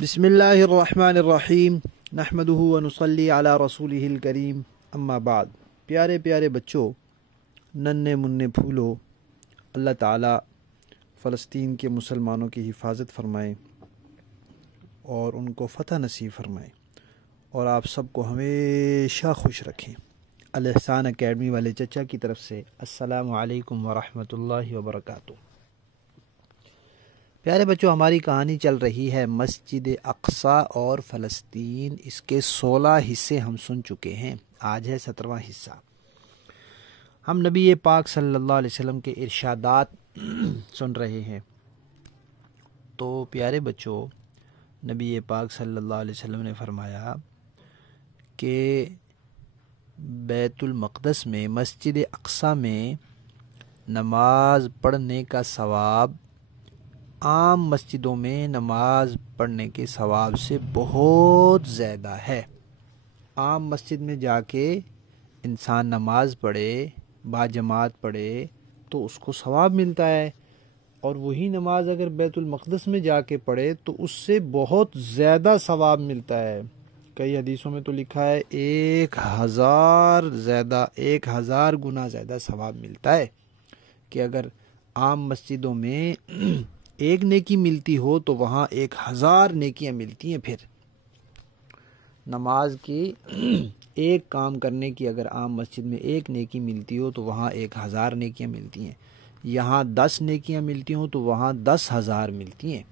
بسم اللہ الرحمن الرحیم نحمدہ ونصلی علی رسولہ الکریم اما بعد۔ پیارے پیارے بچوں، ننھے منھے پھولو، اللہ تعالیٰ فلسطین کے مسلمانوں کی حفاظت فرمائے اور ان کو فتح نصیب فرمائے اور آپ سب کو ہمیشہ خوش رکھیں۔ الاحسان اکیڈمی والے چچا کی طرف سے السلام علیکم ورحمۃ اللہ وبرکاتہ۔ پیارے بچوں، ہماری کہانی چل رہی ہے مسجد اقصی اور فلسطین۔ اس کے 16 حصے ہم سن چکے ہیں، آج ہے 17واں حصہ۔ ہم نبی پاک صلی اللہ علیہ وسلم کے ارشادات سن رہے ہیں۔ تو پیارے بچوں، نبی پاک صلی اللہ علیہ وسلم نے فرمایا کہ بیت المقدس میں، مسجد اقصی میں نماز پڑھنے کا ثواب عام مسجدوں میں نماز پڑھنے کے ثواب سے بہت زیادہ ہے۔ عام مسجد میں جا کے انسان نماز پڑھے، باجماعت پڑھے تو اس کو ثواب ملتا ہے، اور وہی نماز اگر بیت المقدس میں جا کے پڑھے تو اس سے بہت زیادہ ثواب ملتا ہے۔ کئی حدیثوں میں تو لکھا ہے 1000 گنا زیادہ ثواب ملتا ہے، کہ اگر عام مسجدوں میں ایک نیکی ملتی ہو تو وہاں 1000 نیکیاں ملتی ہیں۔ پھر نماز کی ایک کام کرنے کی اگر عام مسجد میں ایک نیکی ملتی ہو تو وہاں 1000 نیکیاں ملتی ہیں۔ یہاں 10 نیکیاں ملتی ہوں تو وہاں 10,000 ملتی ہیں۔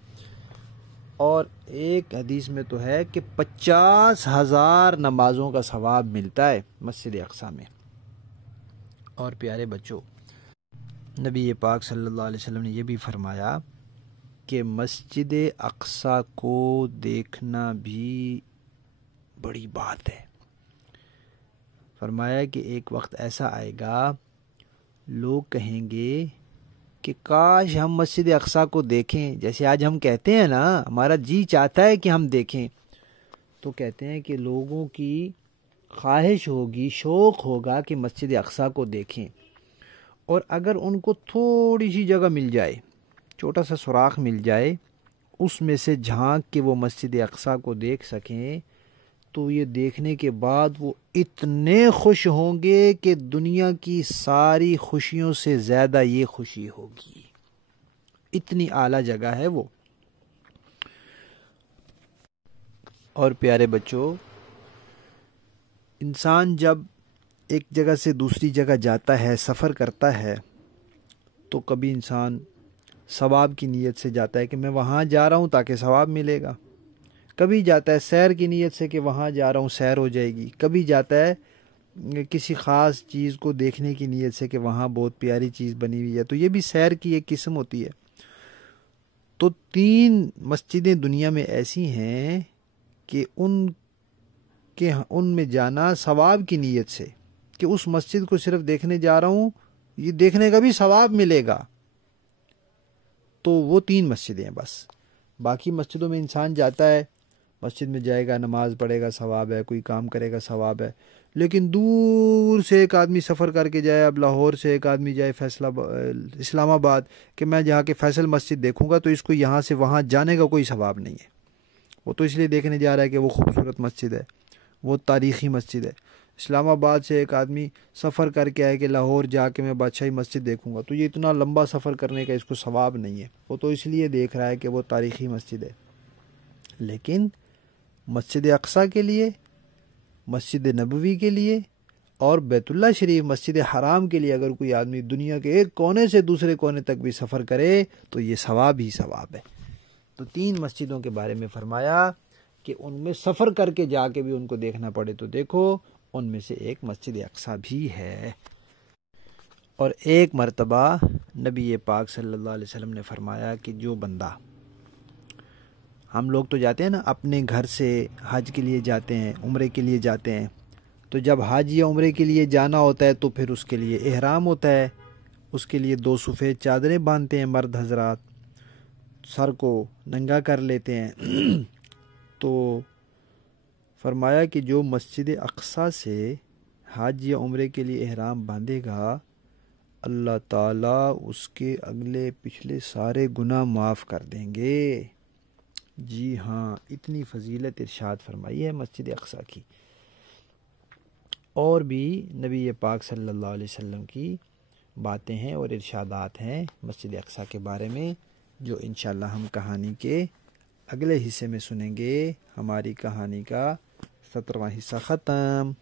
اور ایک حدیث میں تو ہے کہ 50,000 نمازوں کا ثواب ملتا ہے مسجد اقصی میں۔ اور پیارے بچوں، نبی پاک صلی اللہ علیہ وسلم نے یہ بھی فرمایا کہ مسجد اقصی کو دیکھنا بھی بڑی بات ہے۔ فرمایا کہ ایک وقت ایسا آئے گا، لوگ کہیں گے کہ کاش ہم مسجد اقصی کو دیکھیں، جیسے آج ہم کہتے ہیں نا، ہمارا جی چاہتا ہے کہ ہم دیکھیں، تو کہتے ہیں کہ لوگوں کی خواہش ہوگی، شوق ہوگا کہ مسجد اقصی کو دیکھیں، اور اگر ان کو تھوڑی سی جگہ مل جائے، چھوٹا سا سوراخ مل جائے، اس میں سے جھانک کے وہ مسجد اقصی کو دیکھ سکیں، تو یہ دیکھنے کے بعد وہ اتنے خوش ہوں گے کہ دنیا کی ساری خوشیوں سے زیادہ یہ خوشی ہوگی۔ اتنی اعلیٰ جگہ ہے وہ۔ اور پیارے بچوں، انسان جب ایک جگہ سے دوسری جگہ جاتا ہے، سفر کرتا ہے، تو کبھی انسان ثواب کی نیت سے جاتا ہے کہ میں وہاں جا رہا ہوں تاکہ ثواب ملے گا، کبھی جاتا ہے سیر کی نیت سے کہ وہاں جا رہا ہوں سیر ہو جائے گی، کبھی جاتا ہے کسی خاص چیز کو دیکھنے کی نیت سے کہ وہاں بہت پیاری چیز بنی ہوئی ہے، تو یہ بھی سیر کی ایک قسم ہوتی ہے۔ تو 3 مسجدیں دنیا میں ایسی ہیں کہ ان میں جانا ثواب کی نیت سے، کہ اس مسجد کو صرف دیکھنے جا رہا ہوں، یہ دیکھنے کا بھی ثواب ملے گا، تو وہ 3 مسجدیں ہیں بس۔ باقی مسجدوں میں انسان جاتا ہے، مسجد میں جائے گا، نماز پڑھے گا، ثواب ہے، کوئی کام کرے گا، ثواب ہے، لیکن دور سے ایک آدمی سفر کر کے جائے، اب لاہور سے ایک آدمی جائے اسلام آباد، کہ میں جا کے فیصل مسجد دیکھوں گا، تو اس کو یہاں سے وہاں جانے کا کوئی ثواب نہیں ہے۔ وہ تو اس لیے دیکھنے جا رہا ہے کہ وہ خوبصورت مسجد ہے، وہ تاریخی مسجد ہے۔ اسلام آباد سے ایک آدمی سفر کر کے آئے کہ لاہور جا کے میں بادشاہی مسجد دیکھوں گا، تو یہ اتنا لمبا سفر کرنے کا اس کو ثواب نہیں ہے، وہ تو اس لیے دیکھ رہا ہے کہ وہ تاریخی مسجد ہے۔ لیکن مسجد اقصی کے لیے، مسجد نبوی کے لیے اور بیت اللہ شریف مسجد حرام کے لیے اگر کوئی آدمی دنیا کے ایک کونے سے دوسرے کونے تک بھی سفر کرے تو یہ ثواب ہی ثواب ہے۔ تو 3 مسجدوں کے بارے میں فرمایا کہ ان میں سفر کر کے جا کے بھی ان کو دیکھنا پڑے تو دیکھو، ان میں سے ایک مسجد اقصی بھی ہے۔ اور ایک مرتبہ نبی پاک صلی اللہ علیہ وسلم نے فرمایا کہ جو بندہ، ہم لوگ تو جاتے ہیں نا اپنے گھر سے حج کے لیے جاتے ہیں، عمرے کے لیے جاتے ہیں، تو جب حج یا عمرے کے لیے جانا ہوتا ہے تو پھر اس کے لیے احرام ہوتا ہے، اس کے لیے 2 سفید چادریں باندھتے ہیں مرد حضرات، سر کو ننگا کر لیتے ہیں۔ تو فرمایا کہ جو مسجد اقصی سے حج یا عمرے کے لیے احرام باندھے گا، اللہ تعالیٰ اس کے اگلے پچھلے سارے گناہ معاف کر دیں گے۔ جی ہاں، اتنی فضیلت ارشاد فرمائی ہے مسجد اقصیٰ کی. اور بھی نبی پاک صلی اللہ علیہ وسلم کی باتیں ہیں اور ارشادات ہیں مسجد اقصیٰ کے بارے میں، جو انشاءاللہ ہم کہانی کے اگلے حصے میں سنیں گے. ہماری کہانی کا 17واں حصہ ختم.